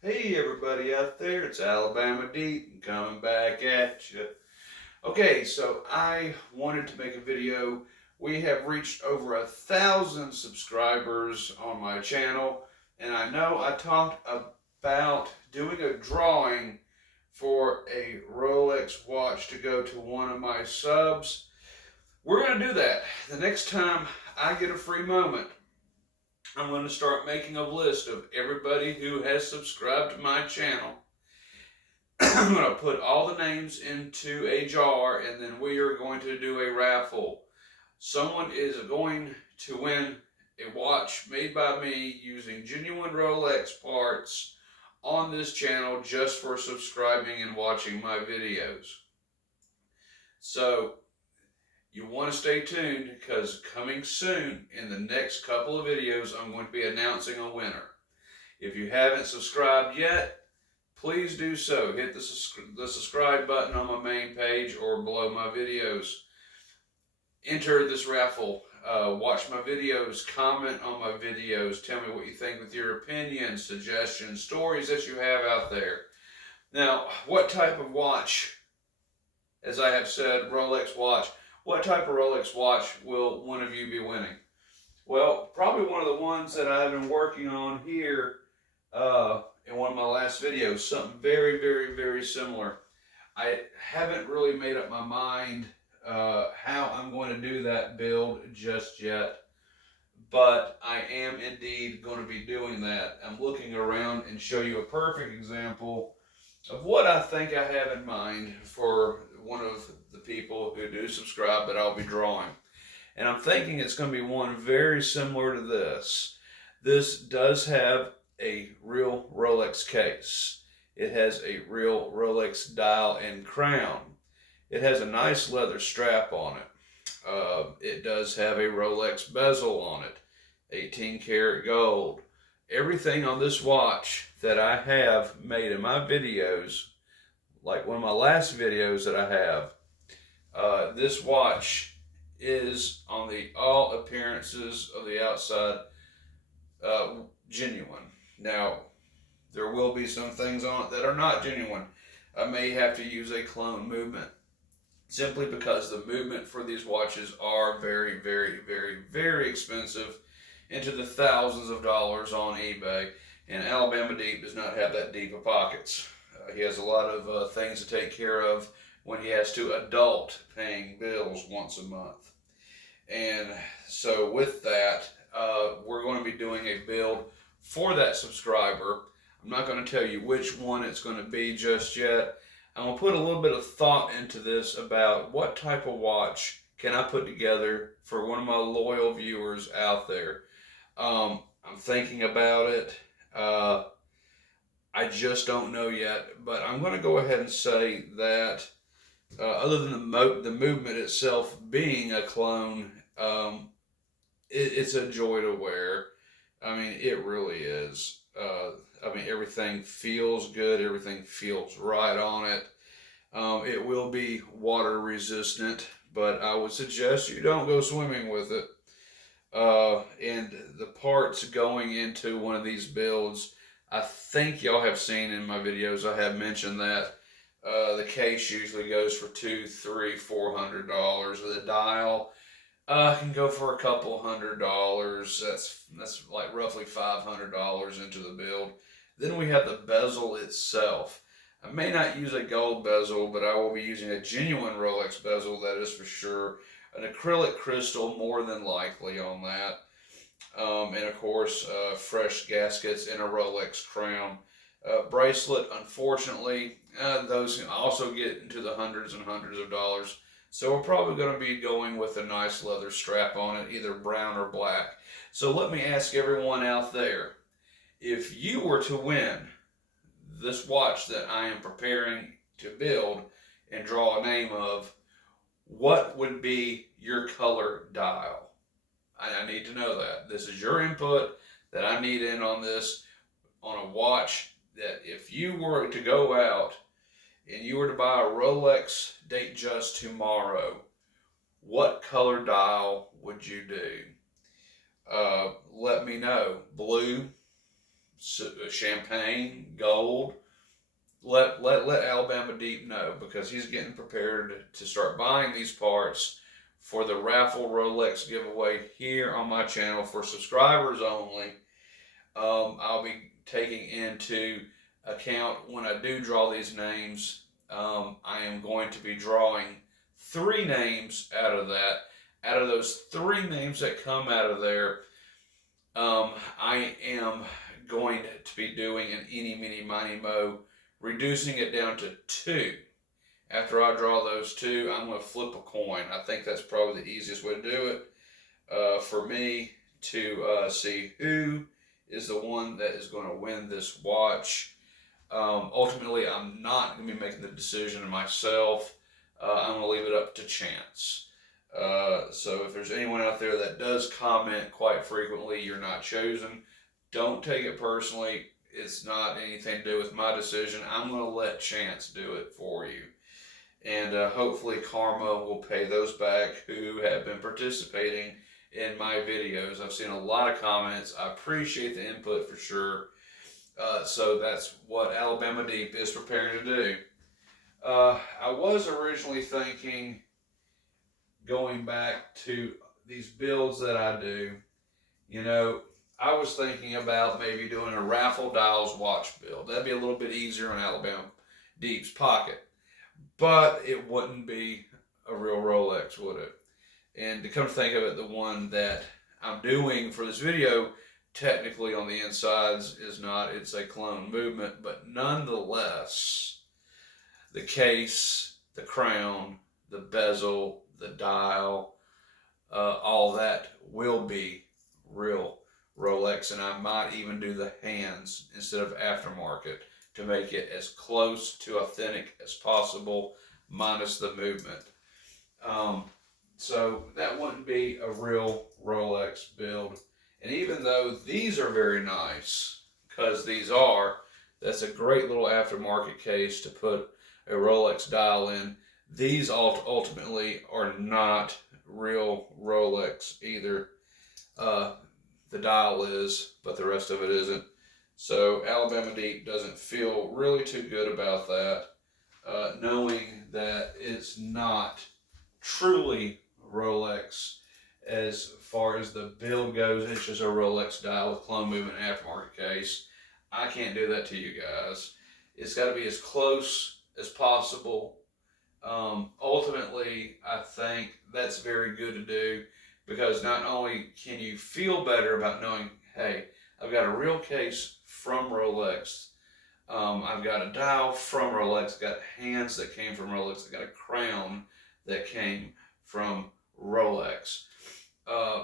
Hey everybody out there, it's Alabama Deep coming back at you. Okay, so I wanted to make a video. We have reached over 1,000 subscribers on my channel, and I know I talked about doing a drawing for a Rolex watch to go to one of my subs. We're going to do that. The next time I get a free moment, I'm going to start making a list of everybody who has subscribed to my channel. I'm going to put all the names into a jar, and then we are going to do a raffle. Someone is going to win a watch made by me using genuine Rolex parts on this channel just for subscribing and watching my videos. So you want to stay tuned, because coming soon in the next couple of videos I'm going to be announcing a winner. If you haven't subscribed yet, please do so. Hit the subscribe button on my main page or below my videos. Enter this raffle. Watch my videos, comment on my videos, tell me what you think with your opinions, suggestions, stories that you have out there. Now, what type of watch, as I have said, Rolex watch, what type of Rolex watch will one of you be winning? Well, probably one of the ones that I've been working on here in one of my last videos, something very, very, very similar. I haven't really made up my mind how I'm going to do that build just yet, but I am indeed going to be doing that. I'm looking around and show you a perfect example of what I think I have in mind for one of the people who do subscribe that I'll be drawing. And I'm thinking it's going to be one very similar to this. This does have a real Rolex case. It has a real Rolex dial and crown. It has a nice leather strap on it. It does have a Rolex bezel on it, 18 karat gold. Everything on this watch that I have made in my videos, like one of my last videos that I have, this watch is, on the all appearances of the outside, genuine. Now, there will be some things on it that are not genuine. I may have to use a clone movement, simply because the movement for these watches are very, very, very, very expensive, into the thousands of dollars on eBay. And Alabama Deep does not have that deep of pockets. He has a lot of things to take care of when he has to adult paying bills once a month. And so with that, we're going to be doing a build for that subscriber. I'm not going to tell you which one it's going to be just yet. I'm going to put a little bit of thought into this about what type of watch can I put together for one of my loyal viewers out there. I'm thinking about it. I just don't know yet, but I'm going to go ahead and say that other than the movement itself being a clone, it's a joy to wear. I mean, it really is. I mean, everything feels good. Everything feels right on it. It will be water resistant, but I would suggest you don't go swimming with it. And the parts going into one of these builds, I think y'all have seen in my videos, I have mentioned that the case usually goes for $200, $300, $400. The dial can go for a couple $100. That's like roughly $500 into the build. Then we have the bezel itself. I may not use a gold bezel, but I will be using a genuine Rolex bezel, that is for sure. An acrylic crystal, more than likely, on that. And of course, fresh gaskets and a Rolex crown. Bracelet, unfortunately, those can also get into the hundreds and hundreds of dollars. So we're probably going to be going with a nice leather strap on it, either brown or black. So let me ask everyone out there, if you were to win this watch that I am preparing to build and draw a name of, what would be your color dial? I need to know that. This is your input that I need in on this, on a watch that if you were to go out and you were to buy a Rolex Datejust tomorrow, what color dial would you do? Let me know. Blue, champagne, gold. Let Alabama Deep know, because he's getting prepared to start buying these parts for the Raffle Rolex giveaway here on my channel for subscribers only. I'll be taking into account when I do draw these names. I am going to be drawing 3 names out of that. Out of those 3 names that come out of there, I am going to be doing an eeny, meeny, miny, mo, reducing it down to 2. After I draw those 2, I'm going to flip a coin. I think that's probably the easiest way to do it for me to see who is the one that is going to win this watch. Ultimately, I'm not going to be making the decision myself. I'm going to leave it up to chance. So if there's anyone out there that does comment quite frequently, "You're not chosen," don't take it personally. It's not anything to do with my decision. I'm going to let chance do it for you. And hopefully karma will pay those back who have been participating in my videos. I've seen a lot of comments. I appreciate the input for sure. So that's what Alabama Deep is preparing to do. I was originally thinking, going back to these builds that I do, I was thinking about maybe doing a Raffle Dials watch build. That'd be a little bit easier on Alabama Deep's pocket. But it wouldn't be a real Rolex, would it? And to come to think of it, the one that I'm doing for this video, technically on the insides is not. It's a clone movement, but nonetheless, the case, the crown, the bezel, the dial, all that will be real Rolex, and I might even do the hands instead of aftermarket to make it as close to authentic as possible, minus the movement. So that wouldn't be a real Rolex build. And even though these are very nice, because that's a great little aftermarket case to put a Rolex dial in. These ultimately are not real Rolex either. The dial is, but the rest of it isn't. So Alabama Deep doesn't feel really too good about that, knowing that it's not truly Rolex as far as the build goes. It's just a Rolex dial with clone movement aftermarket case. I can't do that to you guys. It's got to be as close as possible. Ultimately, I think that's very good to do, because not only can you feel better about knowing, hey, I've got a real case from Rolex, I've got a dial from Rolex, got hands that came from Rolex, I've got a crown that came from Rolex.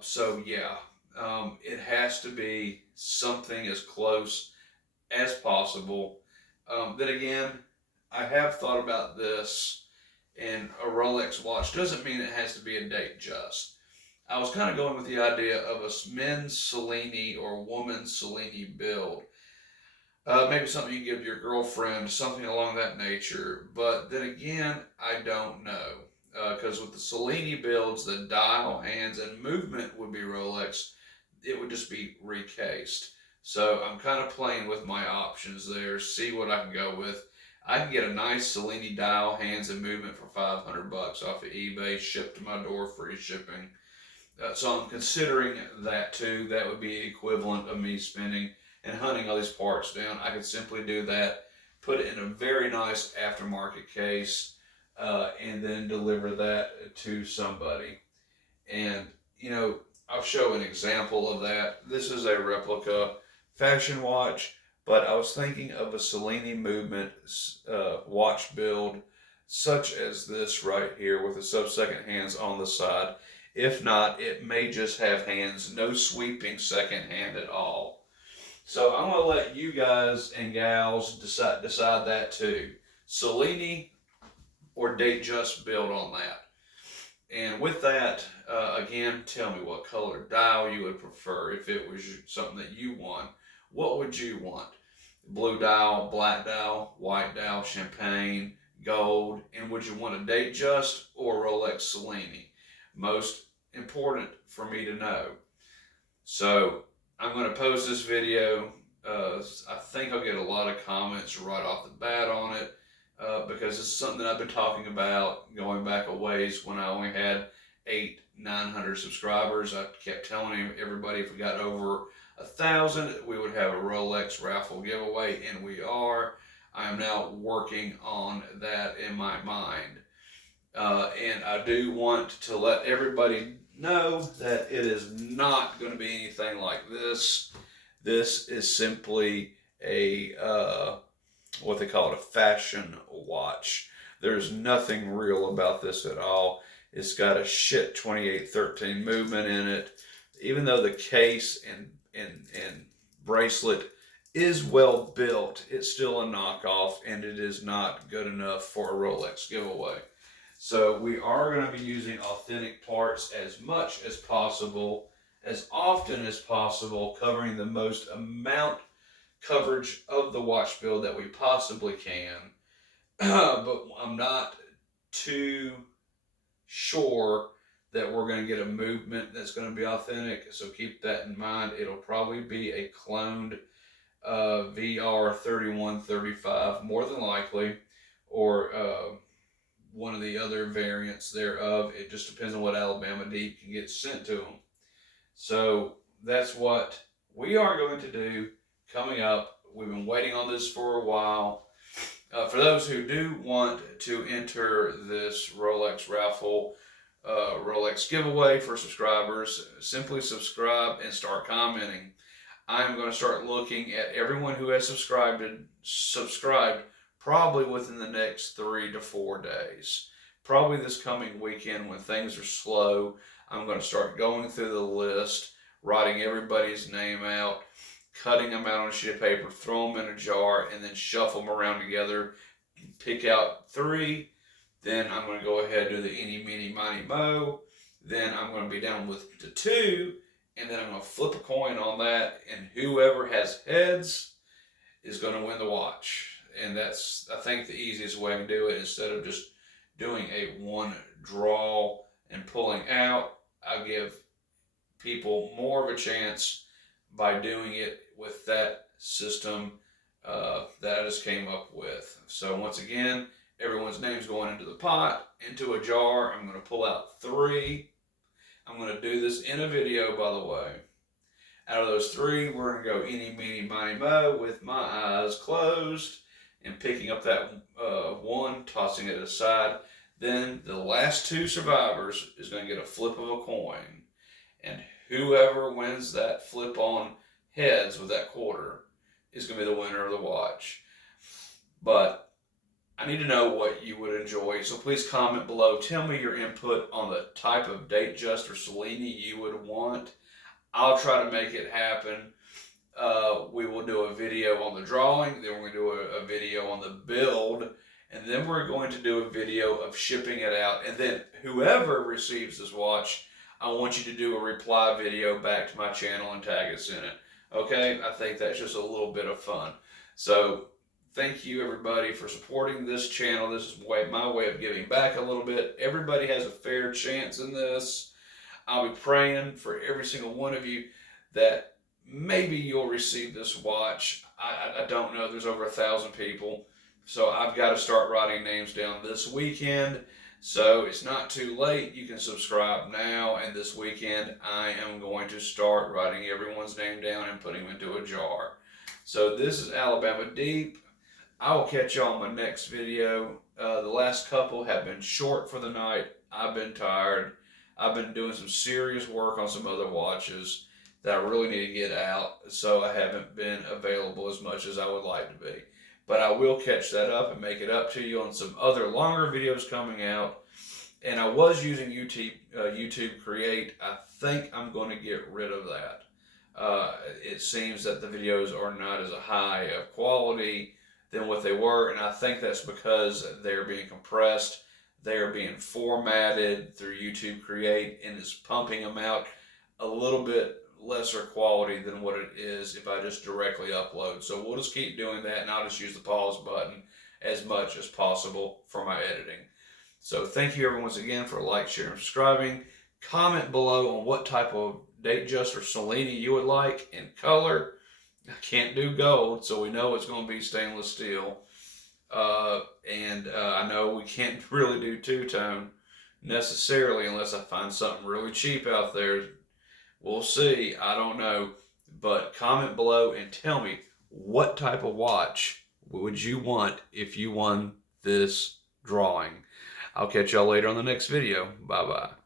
So yeah, it has to be something as close as possible. Then again, I have thought about this, and a Rolex watch doesn't mean it has to be a date just. I was kind of going with the idea of a men's Cellini or woman's Cellini build. Maybe something you give to your girlfriend, something along that nature. But then again, I don't know. Because with the Cellini builds, the dial, hands, and movement would be Rolex. It would just be recased. So I'm kind of playing with my options there, see what I can go with. I can get a nice Cellini dial, hands, and movement for $500 off of eBay, shipped to my door, free shipping. So I'm considering that too. That would be equivalent of me spending and hunting all these parts down. I could simply do that, put it in a very nice aftermarket case, and then deliver that to somebody. And, I'll show an example of that. This is a replica fashion watch, but I was thinking of a Cellini movement watch build, such as this right here with the sub-second hands on the side. If not, it may just have hands, no sweeping second hand at all. So I'm going to let you guys and gals decide that too. Cellini or date just build on that. And with that, again, tell me what color dial you would prefer. If it was something that you want, what would you want? Blue dial, black dial, white dial, champagne, gold, and would you want a date just or Rolex Cellini? Most important for me to know. So I'm going to post this video I think I'll get a lot of comments right off the bat on it because it's something that I've been talking about going back a ways when I only had 900 subscribers. I kept telling everybody if we got over 1,000, we would have a Rolex raffle giveaway, and we are. I am now working on that in my mind. And I do want to let everybody know that it is not going to be anything like this. This is simply a what they call it, a fashion watch. There's nothing real about this at all. It's got a shit 2813 movement in it. Even though the case and bracelet is well built, it's still a knockoff, and it is not good enough for a Rolex giveaway. So we are going to be using authentic parts as much as possible, as often as possible, covering the most amount coverage of the watch build that we possibly can. But I'm not too sure that we're going to get a movement that's going to be authentic, so keep that in mind. It'll probably be a cloned VR 3135, more than likely, or one of the other variants thereof. It just depends on what Alabama Deep can get sent to them. So that's what we are going to do coming up. We've been waiting on this for a while. For those who do want to enter this Rolex raffle, Rolex giveaway for subscribers, simply subscribe and start commenting. I'm going to start looking at everyone who has subscribed probably within the next 3 to 4 days. Probably this coming weekend when things are slow, I'm going to start going through the list, writing everybody's name out, cutting them out on a sheet of paper, throw them in a jar, and then shuffle them around together, pick out 3. Then I'm going to go ahead and do the eeny, meeny, miny, mo. Then I'm going to be down with the 2, and then I'm going to flip a coin on that, and whoever has heads is going to win the watch. And that's, I think, the easiest way to do it. Instead of just doing a one draw and pulling out, I give people more of a chance by doing it with that system that I just came up with. So once again, everyone's name's going into the pot, into a jar. I'm going to pull out 3. I'm going to do this in a video, by the way. Out of those 3, we're going to go eeny, meeny, miny, mo with my eyes closed and picking up that 1, tossing it aside. Then the last 2 survivors is going to get a flip of a coin. And whoever wins that flip on heads with that quarter is going to be the winner of the watch. But I need to know what you would enjoy, so please comment below. Tell me your input on the type of Datejust or Cellini you would want. I'll try to make it happen. We will do a video on the drawing, then we're going to do a video on the build, and then we're going to do a video of shipping it out. And then whoever receives this watch, I want you to do a reply video back to my channel and tag us in it. Okay? I think that's just a little bit of fun. So thank you, everybody, for supporting this channel. This is my way of giving back a little bit. Everybody has a fair chance in this. I'll be praying for every single one of you that maybe you'll receive this watch. I don't know. There's over 1,000 people. So I've got to start writing names down this weekend. So it's not too late. You can subscribe now. And this weekend, I am going to start writing everyone's name down and putting them into a jar. So this is Alabama Deep. I will catch y'all in my next video. The last couple have been short for the night. I've been tired. I've been doing some serious work on some other watches that I really need to get out, so I haven't been available as much as I would like to be. But I will catch that up and make it up to you on some other longer videos coming out. And I was using YouTube Create. I think I'm going to get rid of that. It seems that the videos are not as high of quality than what they were, and I think that's because they're being compressed. They are being formatted through YouTube Create, and it's pumping them out a little bit lesser quality than what it is if I just directly upload. So we'll just keep doing that, and I'll just use the pause button as much as possible for my editing. So thank you everyone once again for like, sharing, and subscribing. Comment below on what type of Datejust or Cellini you would like in color. I can't do gold, so we know it's going to be stainless steel. And I know we can't really do two-tone necessarily unless I find something really cheap out there. We'll see. I don't know. But comment below and tell me, what type of watch would you want if you won this drawing? I'll catch y'all later on the next video. Bye bye.